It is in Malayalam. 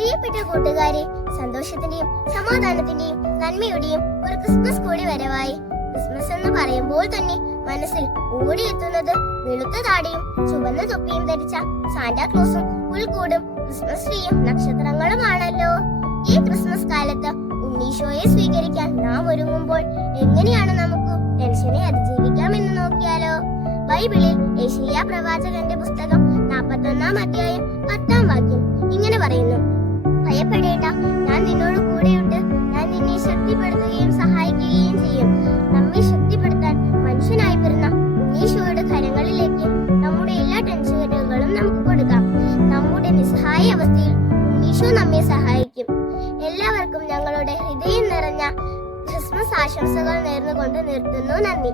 പ്രിയപ്പെട്ട കൂട്ടുകാരെ സന്തോഷത്തിന്റെയും സമാധാനത്തിന്റെയും നന്മയുടെയും ഒരു ക്രിസ്മസ് കൂടി വരവായി. ക്രിസ്മസ് എന്ന് പറയുമ്പോൾ തന്നെ മനസ്സിൽ ഓടിയെത്തുന്നത് വെളുത്ത താടിയും ചുവന്ന തൊപ്പിയും ധരിച്ച സാന്റാക്ലോസും ഉൾക്കൂടും ക്രിസ്മസ് ട്രീയും നക്ഷത്രങ്ങളുമാണല്ലോ. ഈ ക്രിസ്മസ് കാലത്ത് ഉണ്ണീശോയെ സ്വീകരിക്കാൻ നാം ഒരുങ്ങുമ്പോൾ എങ്ങനെയാണ് നമുക്ക് ടെൻഷനെ അതിജീവിക്കാമെന്ന് നോക്കിയാലോ? ബൈബിളിൽ ഏഷ്യ പ്രവാചകന്റെ പുസ്തകം നാൽപ്പത്തൊന്നാം അധ്യായം പത്താം വാക്യം ഇങ്ങനെ പറയുന്നു. ഭയപ്പെടേണ്ട ഞാൻ നിന്നോട് കൂടെയുണ്ട്. ഞാൻ നിന്നെ ശക്തിപ്പെടുത്തുകയും സഹായിക്കുകയും ചെയ്യും. നമ്മെ ശക്തിപ്പെടുത്താൻ മനുഷ്യനായി പിറന്ന ഈശോയുടെ കരങ്ങളിലേക്ക് നമ്മുടെ എല്ലാ ടെൻഷനുകളും നമുക്ക് കൊടുക്കാം. നമ്മുടെ നിസ്സഹായ അവസ്ഥയിൽ ഉണ്ണീശോ നമ്മെ സഹായിക്കും. എല്ലാവർക്കും ഞങ്ങളുടെ ഹൃദയം നിറഞ്ഞ ക്രിസ്മസ് ആശംസകൾ നേർന്നുകൊണ്ട് നിർത്തുന്നു. നന്ദി.